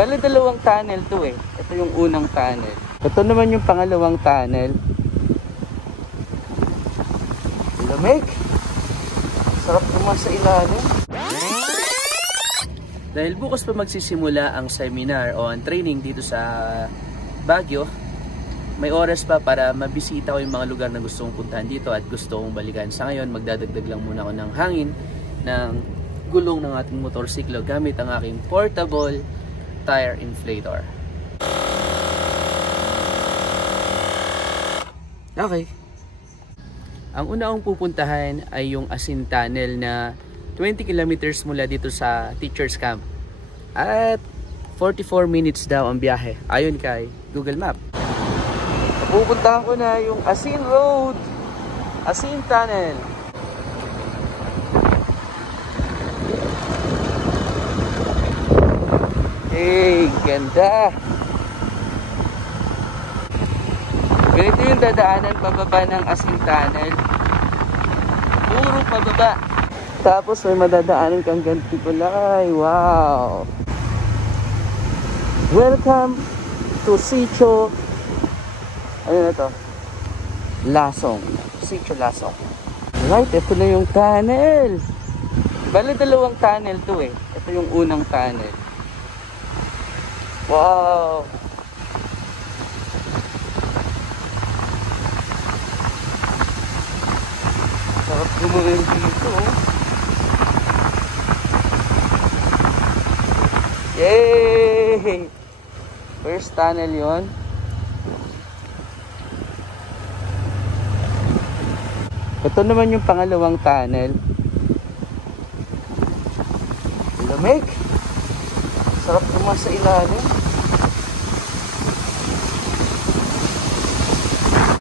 Bali dalawang tunnel to eh. Ito yung unang tunnel. Ito naman yung pangalawang tunnel. Lamig. Sarap naman sa ilalim. Dahil bukas pa magsisimula ang seminar o ang training dito sa Baguio, may oras pa para mabisita ko yung mga lugar na gusto kong puntahan dito at gusto kong balikan. Sa ngayon, magdadagdag lang muna ako ng hangin ng gulong ng ating motorsiklo gamit ang aking portable tire inflator. Okay. Ang una kong pupuntahan ay yung Asin Tunnel na 20 kilometers mula dito sa Teachers Camp. At 44 minutes daw ang biyahe ayon kay Google Map. Pupuntahan ko na yung Asin Road, Asin Tunnel. Hey, ganda! Ganito yung dadaanan pababa ng Asin Tunnel. Puro pababa. Tapos may madadaanan kang ganito pala. Wow! Welcome to Sitio. Ano na to? Lasong. Sitio Lasong. Right, ito na yung tunnel. Bali dalawang tunnel to eh. Ito yung unang tunnel. Wow! Sarap gumawa dito. Yay! First tunnel yon. Ito naman yung pangalawang tunnel. Lamig. Sarap naman sa ilalim.